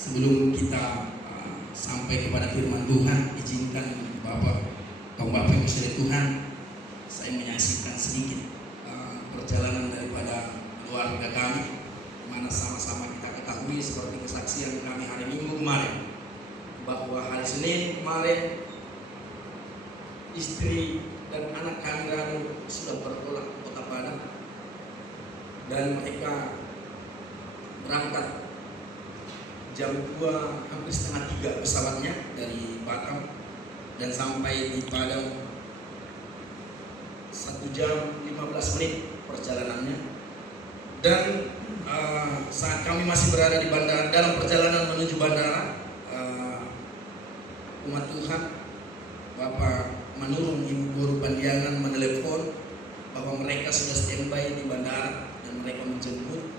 Sebelum kita sampai kepada firman Tuhan, izinkan kaum Bapak yang kasih Tuhan, saya menyaksikan sedikit perjalanan daripada keluarga kami, mana sama-sama kita ketahui seperti kesaksian kami hari Minggu kemarin, bahwa hari Senin kemarin istri dan anak kami Ranu sudah bertolak ke Kota Padang, dan mereka berangkat jam 2 hampir setengah 3 pesawatnya dari Batam, dan sampai di Padang 1 jam 15 menit perjalanannya. Dan saat kami masih berada di bandara, dalam perjalanan menuju bandara, umat Tuhan, Bapak Manurung Ibu Guru Pandiangan menelepon bahwa mereka sudah standby di bandara dan mereka menjemput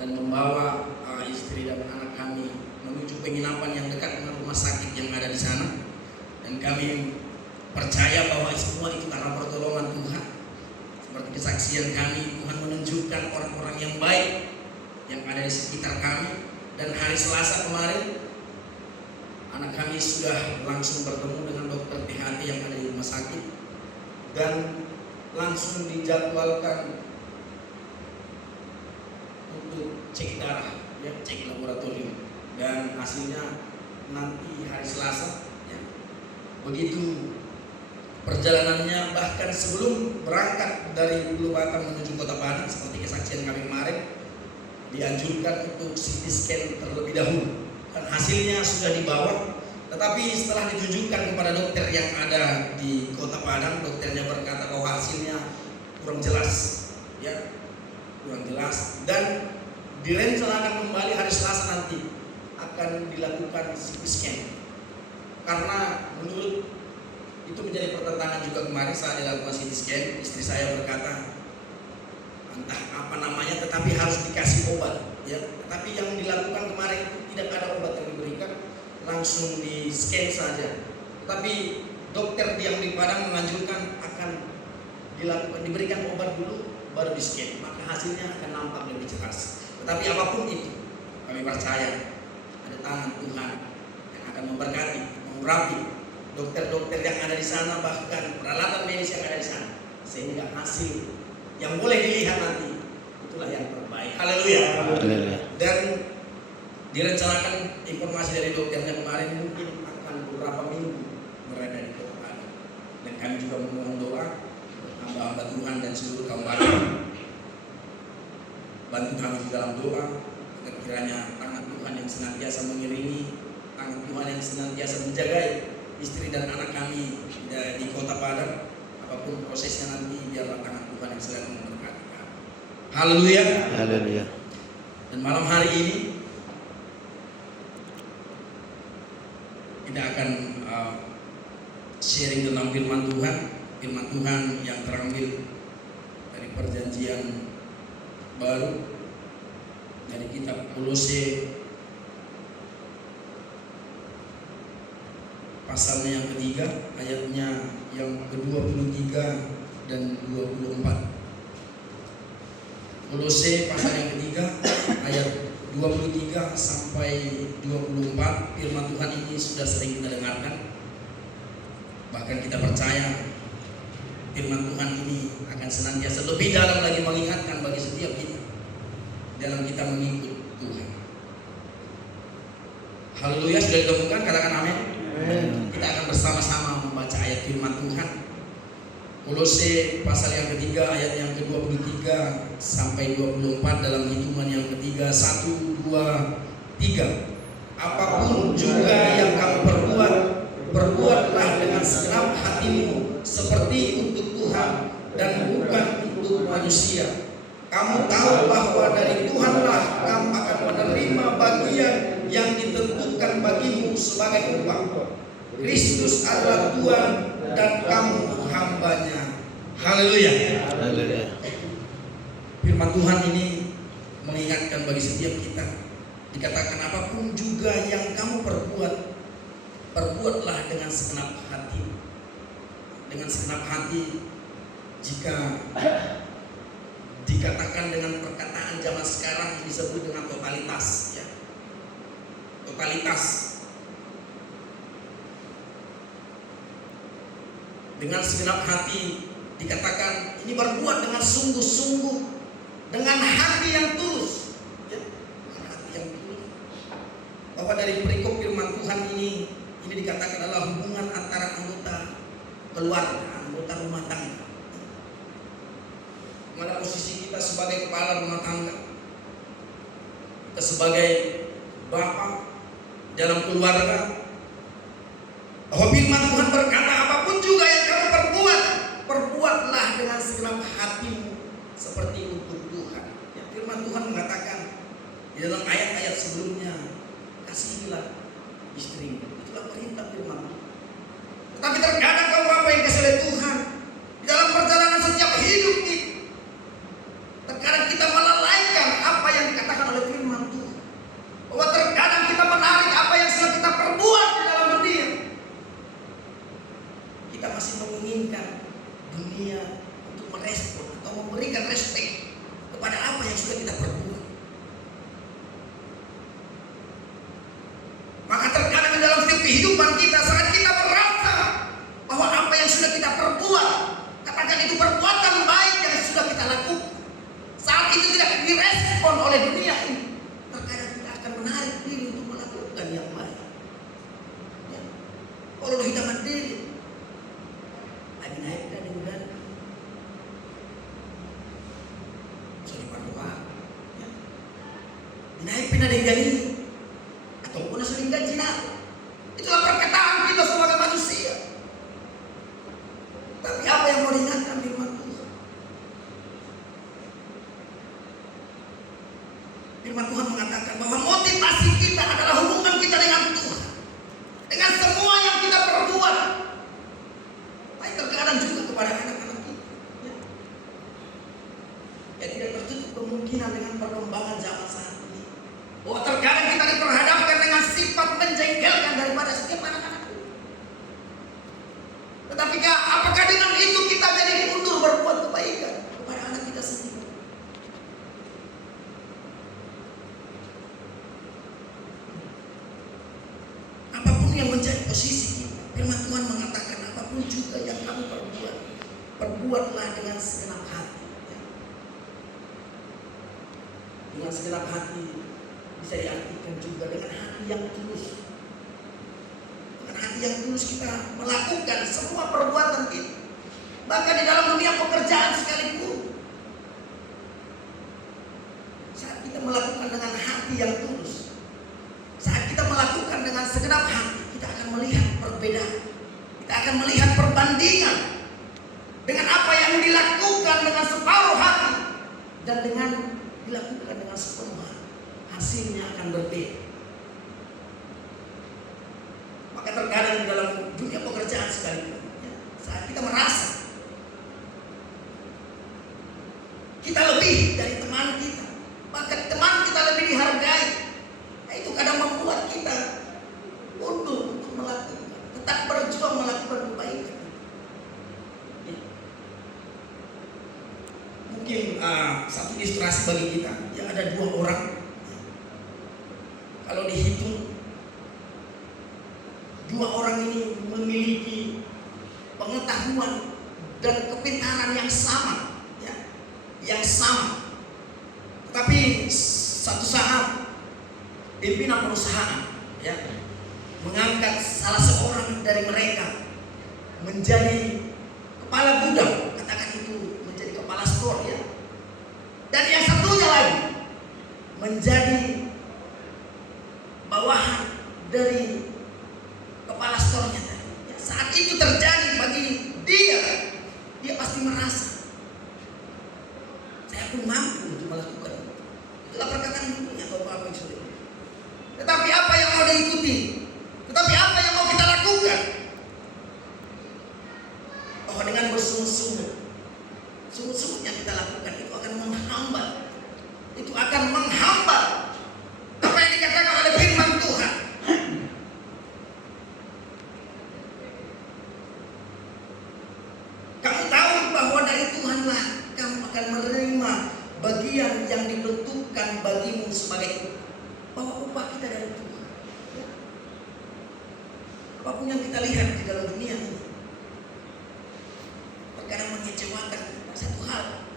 dan membawa istri dan anak kami menuju penginapan yang dekat dengan rumah sakit yang ada di sana. Dan kami percaya bahwa semua itu karena pertolongan Tuhan. Seperti kesaksian kami, Tuhan menunjukkan orang-orang yang baik yang ada di sekitar kami. Dan hari Selasa kemarin, anak kami sudah langsung bertemu dengan dokter THT yang ada di rumah sakit dan langsung dijadwalkan untuk cek darah, ya, cek laboratorium, dan hasilnya nanti hari Selasa. Ya. Begitu perjalanannya, bahkan sebelum berangkat dari Pulau Batam menuju Kota Padang, seperti kesaksian kami kemarin, dianjurkan untuk CT scan terlebih dahulu, dan hasilnya sudah dibawa. Tetapi setelah ditunjukkan kepada dokter yang ada di Kota Padang, dokternya berkata bahwa hasilnya kurang jelas, ya, kurang jelas, dan direncanakan kembali hari Selasa nanti akan dilakukan CT scan. Karena menurut itu menjadi pertentangan juga kemarin saat dilakukan CT scan, istri saya berkata entah apa namanya, tetapi harus dikasih obat, ya. Tetapi yang dilakukan kemarin itu tidak ada obat yang diberikan, langsung di scan saja. Tetapi dokter yang di Padang menganjurkan akan diberikan obat dulu baru di scan, maka hasilnya akan nampak lebih jelas. Tetapi apapun itu, kami percaya ada tangan Tuhan yang akan memberkati, mengurapi dokter-dokter yang ada di sana, bahkan peralatan medis yang ada di sana, sehingga hasil yang boleh dilihat nanti itulah yang terbaik. Haleluya. Dan direncanakan informasi dari dokternya kemarin mungkin akan beberapa minggu berada di Kota Padang. Dan kami juga memohon doa hamba-hamba Tuhan dan seluruh kaum Bapak, bantu kami di dalam doa agar kiranya tangan Tuhan yang senantiasa mengiringi, tangan Tuhan yang senantiasa menjaga istri dan anak kami di Kota Padang. Apapun prosesnya nanti, biarlah tangan Tuhan yang selalu memberkati kami. Haleluya. Haleluya. Dan malam hari ini kita akan sharing tentang firman Tuhan. Firman Tuhan yang terambil dari perjanjian baru dari kitab Kolose pasalnya yang ketiga, ayatnya yang ke-23 dan 24. Kolose pasal yang ketiga ayat 23 sampai 24. Firman Tuhan ini sudah sering kita dengarkan, bahkan kita percaya firman Tuhan ini akan senantiasa lebih dalam lagi mengingatkan bagi setiap kita dalam kita mengikut Tuhan. Haleluya. Sudah ditemukan, katakan amin. Kita akan bersama-sama membaca ayat firman Tuhan Kolose pasal yang ketiga ayat yang ke-23 sampai 24 dalam hitungan yang ketiga. 1, 2, 3. Apapun juga yang kamu perbuat, perbuatlah dengan segenap hatimu seperti untuk Tuhan dan bukan untuk manusia. Kamu tahu bahwa dari Tuhanlah kamu akan menerima bagian yang ditentukan bagimu sebagai upah. Kristus adalah Tuhan dan kamu hambanya. Haleluya. Haleluya. Firman Tuhan ini mengingatkan bagi setiap kita. Dikatakan apapun juga yang kamu perbuat, perbuatlah dengan segenap hati. Dengan segenap hati, jika dikatakan dengan perkataan zaman sekarang disebut dengan totalitas, ya. totalitas. Dengan segenap hati dikatakan ini berbuat dengan sungguh-sungguh, dengan hati yang tulus, ya, dengan hati yang tulus. Bahwa dari perikop firman Tuhan ini dikatakan adalah hubungan antara anggota keluarga, anggota rumah tangga. Mana posisi kita sebagai kepala rumah tangga, kita sebagai bapak dalam keluarga. Bahwa firman Tuhan berkata, apapun juga yang kamu perbuat, perbuatlah dengan segenap hatimu seperti untuk Tuhan. Ya, firman Tuhan mengatakan di dalam ayat-ayat sebelumnya, kasihilah istrimu. Itulah perintah firman Tuhan. Tetapi terkadang kaum bapak yang kasih oleh Tuhan, di dalam perjalanan setiap hidup kita, terkadang kita melalaikan apa yang dikatakan oleh firman Tuhan. Bahwa terkadang kita menarik apa yang sudah kita perbuat di dalam dunia. Kita masih menginginkan dunia untuk merespon atau memberikan respek kepada apa yang sudah kita perbuat. Maka terkadang di dalam setiap kehidupan kita, saat kita merasa bahwa apa yang sudah kita perbuat, katakan itu perbuatan baik yang sudah kita lakukan, saat itu tidak direspon oleh dunia ini, terkadang kita akan menarik diri untuk melakukan yang baik. Ya. Kalau hidangan diri lagi naik dan kemudian sorry doa, ya. Naik pindah dari jadi ataupun sering gaji nak. Itulah perkataan kita sebagai manusia. Tapi apa yang mau diingatkan firman Tuhan? Firman Tuhan mengatakan bahwa motivasi kita adalah hubungan kita dengan Tuhan, dengan semua yang kita perbuat. Baik terkadang juga kepada anak-anak kita, ya. Ya tidak tertutup kemungkinan dengan perkembangan zaman saat ini, bahwa terkadang kita diperhadapkan dengan sifat menjengkelkan daripada setiap anak-anak kita. Tetapi apakah dengan itu kita jadi mundur berbuat kebaikan kepada anak kita sendiri? Apapun yang menjadi posisi kita, firman Tuhan mengatakan apapun juga yang kamu perbuat, perbuatlah dengan segenap hati. Ya. Dengan segenap hati bisa diartikan juga dengan hati yang tulus. Dengan hati yang tulus kita melakukan semua perbuatan kita, bahkan di dalam dunia pekerjaan sekalipun. Saat kita melakukan dengan hati yang tulus, saat kita melakukan dengan segenap hati, kita akan melihat perbedaan. Kita akan melihat perbandingan dengan apa yang dilakukan dengan separuh hati dan dengan dilakukan dengan sepenuh hati. Hasilnya akan berbeda. Maka terkadang di dalam dunia pekerjaan sekalipun, ya, saat kita merasa kita lebih dari teman kita, bahkan teman kita lebih dihargai, nah, itu kadang membuat kita mundur untuk melakukan, tetap berjuang melakukan kebaikan. Ya. Mungkin satu ilustrasi bagi kita, yang ada dua orang, ya. Kalau dihitung, dua orang ini memiliki pengetahuan dan kepintaran yang sama, ya, yang sama. Tetapi satu saat pimpinan perusahaan, ya, mengangkat salah seorang dari mereka menjadi kepala gudang, katakan itu menjadi kepala store, ya. Dan yang satunya lagi menjadi bawahan dari kepala store-nya tadi. Ya, saat itu terjadi bagi dia pasti merasa saya pun mampu untuk melakukan itu. Itulah perkataan ibunya atau apa yang sudah. Tetapi apa yang mau diikuti? Tetapi apa yang mau kita lakukan? Bahwa dengan bersungguh-sungguh, sungguh-sungguh yang kita lakukan itu akan menghambat. Itu akan menghambat apa yang dikatakan oleh firman Tuhan. Kamu tahu bahwa dari Tuhanlah kamu akan menerima bagian yang Apapun yang kita lihat di dalam dunia ini terkadang mengecewakan. Satu hal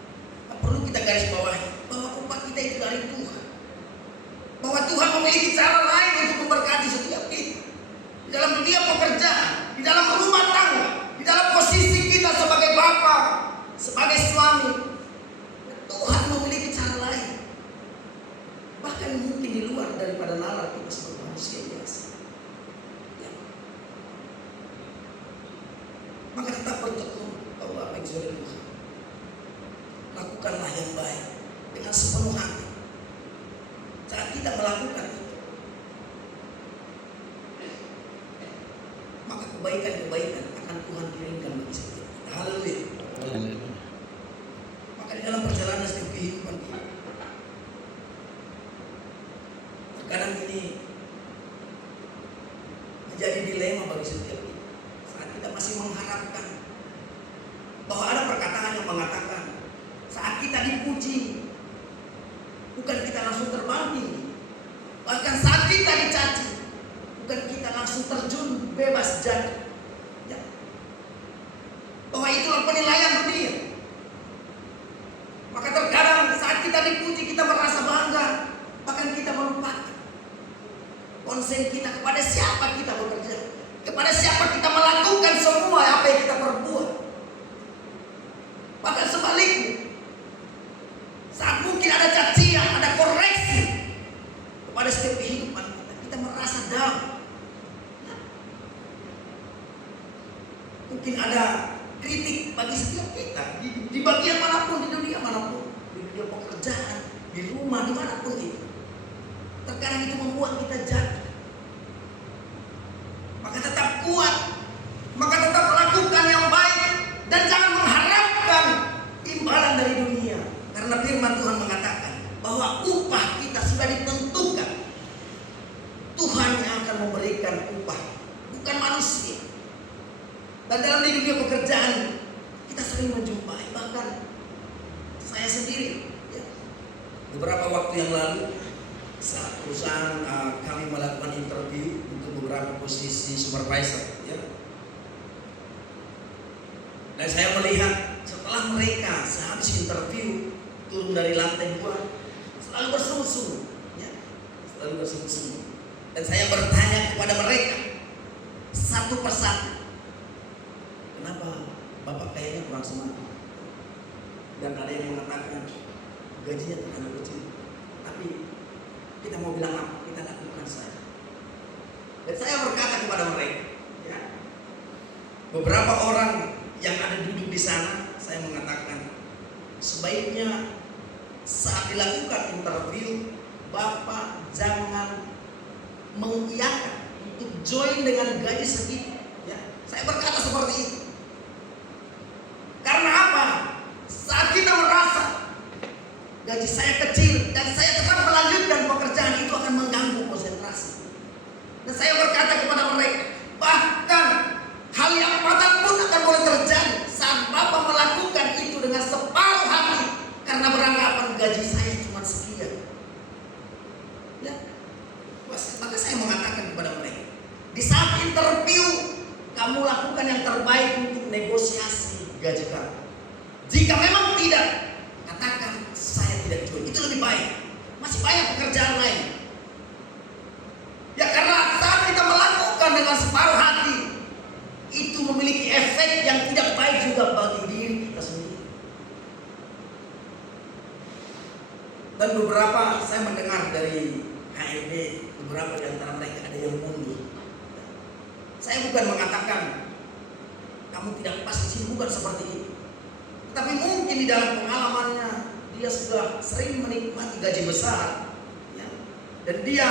perlu kita garis bawahi, bahwa upah kita itu dari Tuhan. Bahwa Tuhan memiliki cara lain untuk memberkati setiap kita. Di dalam dunia pekerjaan, di dalam rumah tangga, di dalam posisi kita sebagai bapa, sebagai suami, Tuhan memiliki cara lain. Bahkan mungkin di luar daripada nalar kita sebagai manusia biasa. Ya. Maka tetap bertekun bahwa apa yang sudah Tuhan. Lakukanlah yang baik dengan sepenuh hati. Saat kita melakukan itu, maka kebaikan-kebaikan akan Tuhan kirimkan bagi setiap kita. Haleluya. Maka di dalam perjalanan setiap kehidupan kita, terkadang ini menjadi dilema bagi setiap kita. Saat kita masih mengharapkan bahwa ada perkataan yang mengatakan, saat kita dipuji, bukan kita langsung terbang tinggi. Bahkan saat kita dicaci, bukan kita langsung terjun bebas jatuh. Ya. Bahwa itulah penilaian dunia. Maka terkadang saat kita dipuji, kita merasa bangga. Bahkan kita melupakan konsen kita kepada siapa kita bekerja, kepada siapa kita melakukan semua apa yang kita perbuat. Bahkan sebaliknya, saat mungkin ada cacian, ada koreksi kepada setiap kehidupan kita, kita merasa down. Mungkin ada kritik bagi setiap kita di bagian manapun, di dunia manapun, di dunia pekerjaan, di rumah, dimanapun itu. Terkadang itu membuat kita jatuh. Maka tetap kuat, maka tetap lakukan yang baik, dan jangan mengharapkan imbalan dari dunia. Karena firman Tuhan mengatakan bahwa upah kita sudah ditentukan. Tuhan yang akan memberikan upah, bukan manusia. Dan dalam dunia pekerjaan kita sering menjumpai, bahkan saya sendiri ya, beberapa waktu yang lalu saat perusahaan kami melakukan interview untuk beberapa posisi supervisor ya. Dan saya melihat setelah mereka sehabis interview turun dari lantai 2 selalu bersungguh-sungguh ya, selalu bersungguh-sungguh. Dan saya bertanya kepada mereka satu persatu, kenapa Bapak kayaknya kurang semangat? Dan ada yang mengatakan gajinya terlalu kecil, tapi kita mau bilang apa? Kita lakukan saja. Dan saya berkata kepada mereka ya, beberapa orang yang ada duduk di sana, saya mengatakan sebaiknya saat dilakukan interview, Bapak jangan mengiyakan untuk join dengan gaji segitu. Ya, saya berkata seperti itu. Karena apa? Saat kita merasa gaji saya kecil dan saya tetap melanjutkan pekerjaan, itu akan mengganggu konsentrasi. Dan saya berkata kepada mereka, bahkan hal yang fatal pun akan boleh terjadi saat Bapak melakukan itu dengan separuh hati, karena beranggapan gaji saya cuma sekian. Ya, maka saya mengatakan kepada mereka, di saat interview kamu lakukan yang terbaik untuk negosiasi gaji kamu. Jika memang tidak, katakan saya tidak join, itu lebih baik. Masih banyak pekerjaan lain. Ya, karena saat kita melakukan dengan separuh hati, itu memiliki efek yang tidak baik juga bagi diri kita sendiri. Dan beberapa saya mendengar dari HRD, beberapa di antara mereka ada yang mundur. Saya bukan mengatakan kamu tidak pas di sini, bukan seperti itu. Tapi mungkin di dalam pengalamannya dia sudah sering menikmati gaji besar, ya, dan dia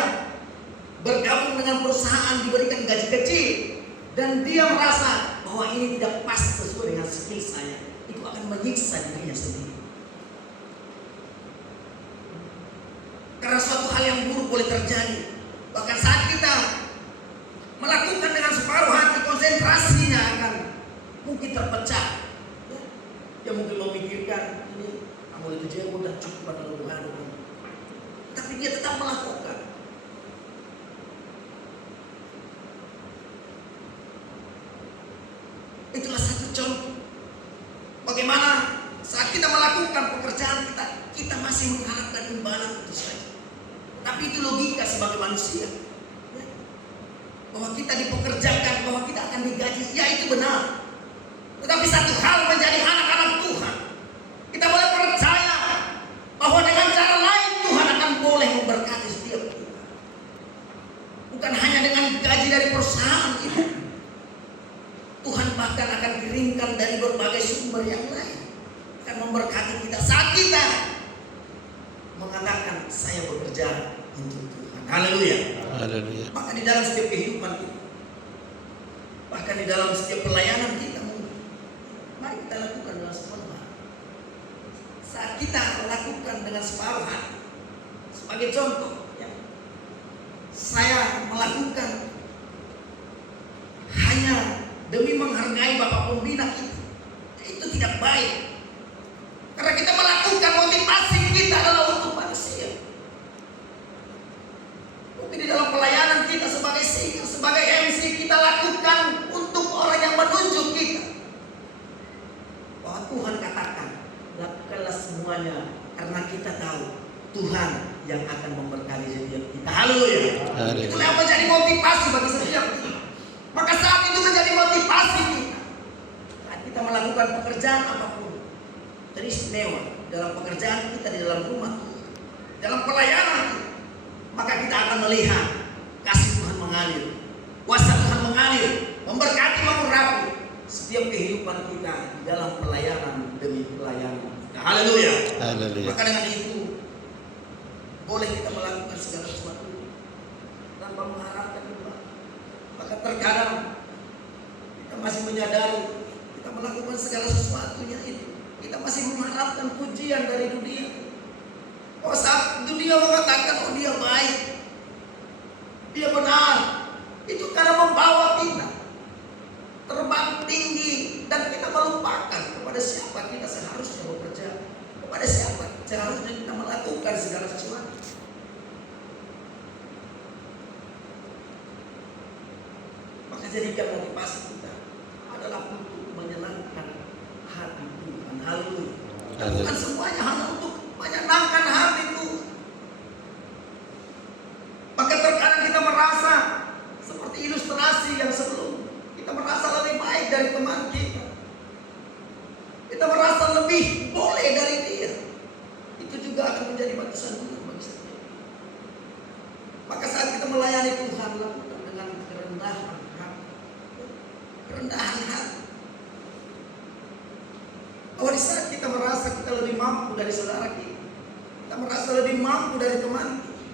bergabung dengan perusahaan diberikan gaji kecil, dan dia merasa bahwa ini tidak pas sesuai dengan skill saya. Itu akan menyiksa dirinya sendiri. Karena suatu hal yang buruk boleh terjadi. Bahkan saat kita melakukan dengan separuh hati, konsentrasinya akan mungkin terpecah. Dia mungkin memikirkan ini amal itu jauh dan cukup pada Tuhan, tapi dia tetap melakukan. Itulah satu contoh bagaimana saat kita melakukan pekerjaan kita masih mengharapkan imbalan itu saja. Tapi itu logika sebagai manusia, bahwa kita dipekerjakan, bahwa kita akan digaji. Ya, itu benar. Tetapi satu hal menjadi anak-anak Tuhan, kita boleh percaya bahwa dengan cara lain Tuhan akan boleh memberkati setiap kita. Bukan hanya dengan gaji dari perusahaan kita. Tuhan bahkan akan kirimkan dari berbagai sumber yang lain, akan memberkati kita saat kita mengatakan saya bekerja untuk Tuhan. Haleluya. Haleluya. Maka di dalam setiap kehidupan kita, bahkan di dalam setiap pelayanan kita, mari kita lakukan dengan sepenuh hati. Saat kita lakukan dengan separuh hati, sebagai contoh, ya, saya melakukan hanya demi menghargai Bapak Pembina kita, itu tidak baik. Karena kita melakukan motivasi kita adalah untuk manusia. Mungkin di dalam pelayanan kita sebagai singer, sebagai MC, kita lakukan untuk orang yang menunjuk kita. Bahwa Tuhan katakan, lakukanlah semuanya karena kita tahu Tuhan yang akan memberkati setiap kita. Haleluya. Itulah yang menjadi motivasi bagi setiap kita. Maka saat itu menjadi motivasi kita. Saat kita melakukan pekerjaan apapun, teristimewa dalam pekerjaan kita di dalam rumah Tuhan, dalam pelayanan kita, maka kita akan melihat kasih Tuhan mengalir, kuasa Tuhan mengalir, memberkati, mengurapi setiap kehidupan kita di dalam pelayanan demi pelayanan kita. Haleluya. Maka dengan itu boleh kita melakukan segala sesuatu tanpa mengharapkan imbalan. Maka terkadang kita masih menyadari kita melakukan segala sesuatunya itu, kita masih mengharapkan pujian dari dunia. Oh, saat dunia mengatakan, oh dia baik, dia benar, itu karena membawa kita terbang tinggi dan kita melupakan kepada siapa kita seharusnya bekerja, kepada siapa seharusnya kita melakukan segala sesuatu. Maka jadikan motivasi kita adalah untuk menyenangkan hati Tuhan. Haleluya. Bukan semuanya hanya untuk menyenangkan hati Tuhan. Maka terkadang kita merasa seperti ilustrasi yang sebelum, kita merasa lebih baik dari teman kita, kita merasa lebih boleh dari dia. Itu juga akan menjadi batasan Tuhan bagi setiap. Maka saat kita melayani Tuhan, lakukan dengan kerendahan hati. Kerendahan hati. Oh, di saat kita merasa kita lebih mampu dari saudara kita merasa lebih mampu dari teman kita,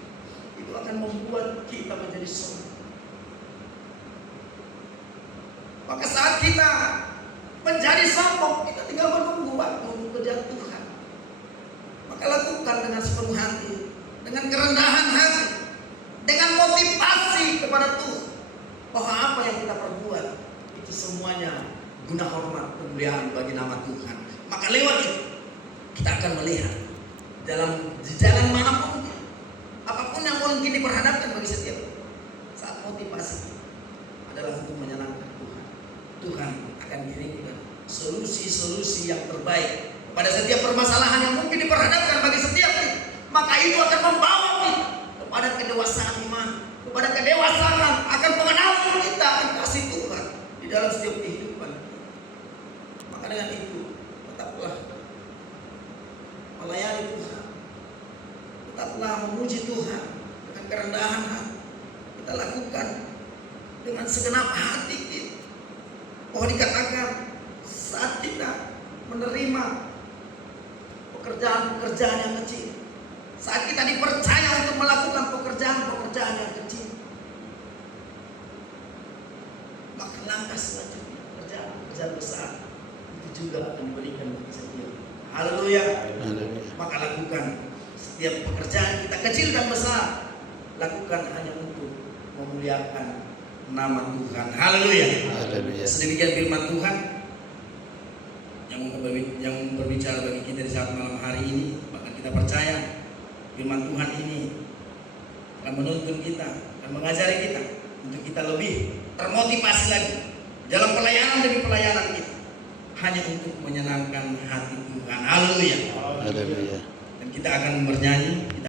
itu akan membuat kita menjadi sombong. Maka saat kita menjadi sombong, kita tinggal menunggu waktu untuk kejar Tuhan. Maka lakukan dengan sepenuh hati, dengan kerendahan hati, dengan motivasi kepada Tuhan, bahwa apa yang kita perbuat itu semuanya guna hormat kemuliaan bagi nama Tuhan. Maka lewat itu kita akan melihat di jalan manapun, apapun yang mungkin diperhadapkan bagi setiap saat motivasi kita adalah untuk menyenangkan Tuhan. Tuhan akan kirimkan solusi-solusi yang terbaik pada setiap permasalahan yang mungkin diperhadapkan bagi setiap kita. Maka itu akan membawa kita kepada kedewasaan iman, kepada kedewasaan akan pengenalan kita akan kasih Tuhan di dalam setiap kehidupan. Maka dengan itu tetaplah melayani Tuhan, tetaplah memuji Tuhan dengan kerendahan hati. Kita lakukan dengan segenap hati kita. Bahwa dikatakan saat kita menerima pekerjaan-pekerjaan yang kecil, saat kita dipercaya untuk melakukan pekerjaan-pekerjaan yang kecil, maka langkah selanjutnya pekerjaan besar itu juga akan diberikan bagi setiap. Haleluya. Maka lakukan setiap pekerjaan kita kecil dan besar, lakukan hanya untuk memuliakan nama Tuhan. Haleluya. Sedemikian firman Tuhan yang berbicara bagi kita di saat malam hari ini. Maka kita percaya firman Tuhan ini akan menuntun kita, akan mengajari kita untuk kita lebih termotivasi lagi dalam pelayanan demi pelayanan kita. hanya untuk menyenangkan hati Tuhan. Haleluya. Haleluya. Dan kita akan bernyanyi.